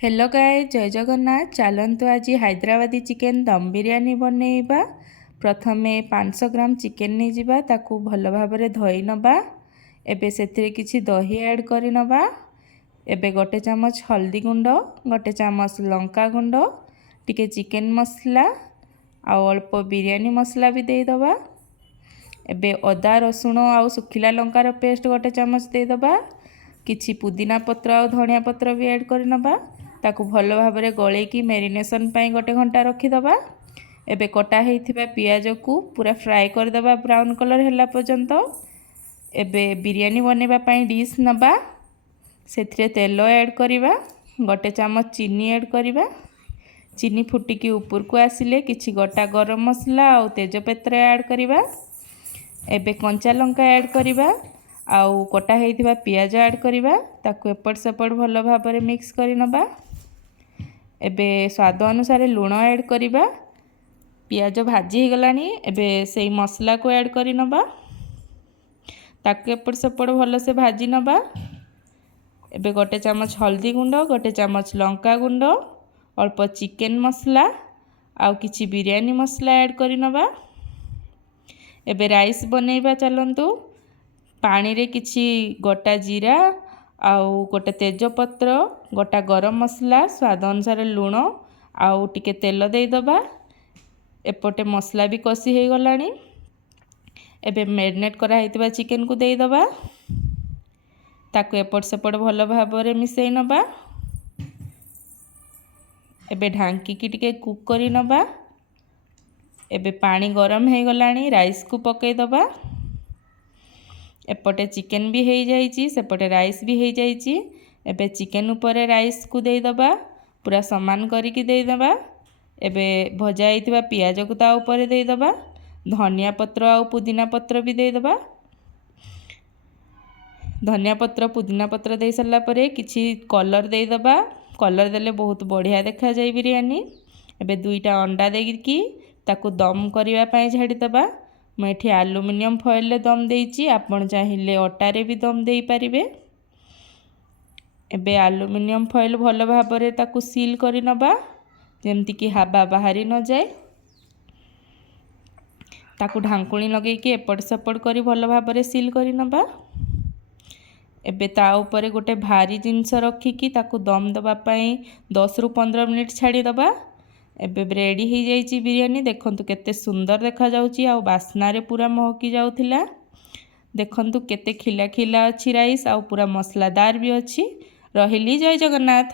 Hello गाय जय जगन्नाथ। चलतु आज हैदराबादी चिकेन दम बिरियानी बनैबा। प्रथमे 500 ग्राम चिकेन नहीं जिबा, ताकू भल भाव धोई नबा। एबे सेथिरे किछि दही ऐड करि नबा। एबे गोटे चामच हल्दी गुंड, गोटे चामच लंका गुंड, टिके चिकेन मसला आ अल्प बिरियानी मसला भी दे दबा। एबे अदा रसुण आ सुखिला लंकार पेस्ट गोटे चामच दे दबा। किछि पुदीना पत्र आ धनिया पत्र भी ऐड करि नबा। ताकू भल भाव गलैकी मेरिनेशन पाई गोटे घंटा रखीदबा। एबे कटा होइथिबा पियाज को पूरा फ्राए करदबा ब्राउन कलर होला पर्यंत। एबे बिरियानी बनैबा पाई डिश नबा। सेथिरे तेल ऐड करिबा, गोटे चामच चीनी ऐड करिबा। चीनी फुटिकी ऊपर को आसिले किछि गोटा गरम मसला और तेजपत्र ऐड करिबा। एबे कंचा लंका ऐड करिबा आउ कटा होइथिबा पियाज ऐड करिबा। ताकू एपट सेपट भल भाव मिक्स करि नबा। एबे स्वाद अनुसार लुण ऐड करिबा। पियाज भाजी हो गलानी, एबे सेई मसला को ऐड करि नबा। ताकू एपट सेपट भल से भाजी नबा। एबे गोटे चामच हल्दी गुंड, गोटे चामच लंका गुंड, अल्प चिकेन मसला आउ किछि बिरियानी मसला ऐड करि नबा। एबे राइस बनैबा। चलंतु पानी रे किछि गोटा जीरा आउ गोटे तेजपत्र, गोटा गरम मसला, स्वाद अनुसार लुण आउ टिके तेल दे दबा। एपटे मसला भी कषि हो गलानी। एबे मैरिनेट करा हेतिबा चिकेन को दे दबा। ताकू एपट सेपट भल भाव मिसई नबा। एबे ढांकी की टिके कुक करि नबा। एबे पानी गरम हो गलानी, राइस को पकई दबा। एपटे चिकेन भी हो जाइए, सेपटे राइस भी हो जाइए। एबे चिकेन ऊपर राइस को दे दबा, पूरा समान करके दे दबा। एबे भजा होइथिबा पियाज को ता ऊपर दे दबा। धनिया पत्र आ पुदीना पत्र भी दे दबा। धनिया पत्र पुदीना पत्र दे सारा परे किछि कलर दे दबा। कलर देले बहुत बढ़िया देखा जाय बिरयानी। एबे दुईटा अंडा देकी ताकू दम करबा पई झाड़ी दबा। मैं एठी एल्युमिनियम फॉइल रे दम देइची, आपण चाहिले अटारे भी दम देई परिबे। एबे एल्युमिनियम फॉइल भल भाव ताकू सील करि नबा, जेमति कि हवा बाहरी न जाए। ताकू ढांकुणी लगे कि एपट सेपट करी भल भाव सील करि नबा। एबे ता ऊपर गोटे भारी जिनस रखिकी ताकू दम दबा पई 10 रु 15 मिनिट छाड़ी दबा। एबे रेडी हो जाइए बिरयानी। देखंतु केते सुंदर देखा जाउची आ बास्ना रे पूरा महकी जाउथिला। देखंतु केते खिला खिला अच्छी राइस आ पूरा मसलादार भी अच्छी। रहिली जय जगन्नाथ।